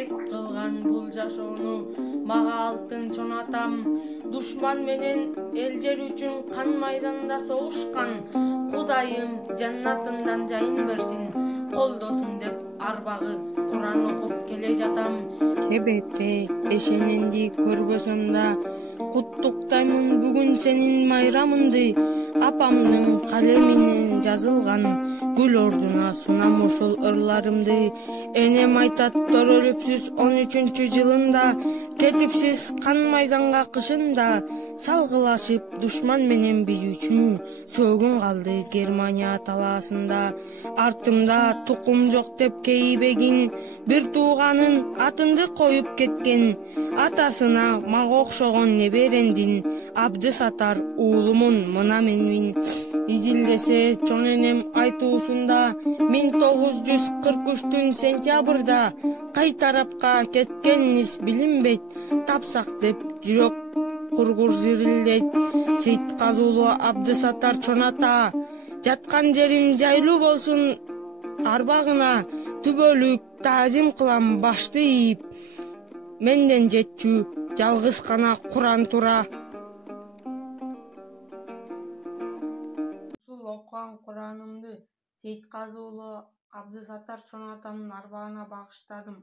элек кылган бул жашоону мага алтын чон атам. Душман менен эл жер үчүн кан майданда согушкан. Кудайым жаннатындан жайын берсин, колдосун деп арбагы Куран окуп келе жатам. Кебекте эшененди көрбөсөм да, куттуктаймын бүгүн сенин майрамыңды. Апамдын калеминен жазылган гүл ордуна сунам ушул ырларымды. Энем айтат төрөлүпсүз 13-жылында, кетипсиз кан майданга кышында. Салгылашып душман менен биз үчүн сөгүн калды Германия талаасында. Артымда тукум жок деп кейбегин, бир тууганын атынды коюп кеткен. Атасына мага окшогон неберендин, Абдысатар уулумун мына менмин. Изилдесе чон энем айтуусунда 1943-түн сентябрда кай тарапка кеткениңиз билинбейт, тапсак деп жүрөк кургур зирилдейт. Сейитказы уулу Абдысатар чон ата, жаткан жериң жайлуу болсун, арбагына түбөлүк таазим кылам башты ийип. Менден жетчү жалгыз гана Куран тура. Ушул окуган Куранымды Сейитказы уулу Абдысатар чон атамдын арбагына багыштадым.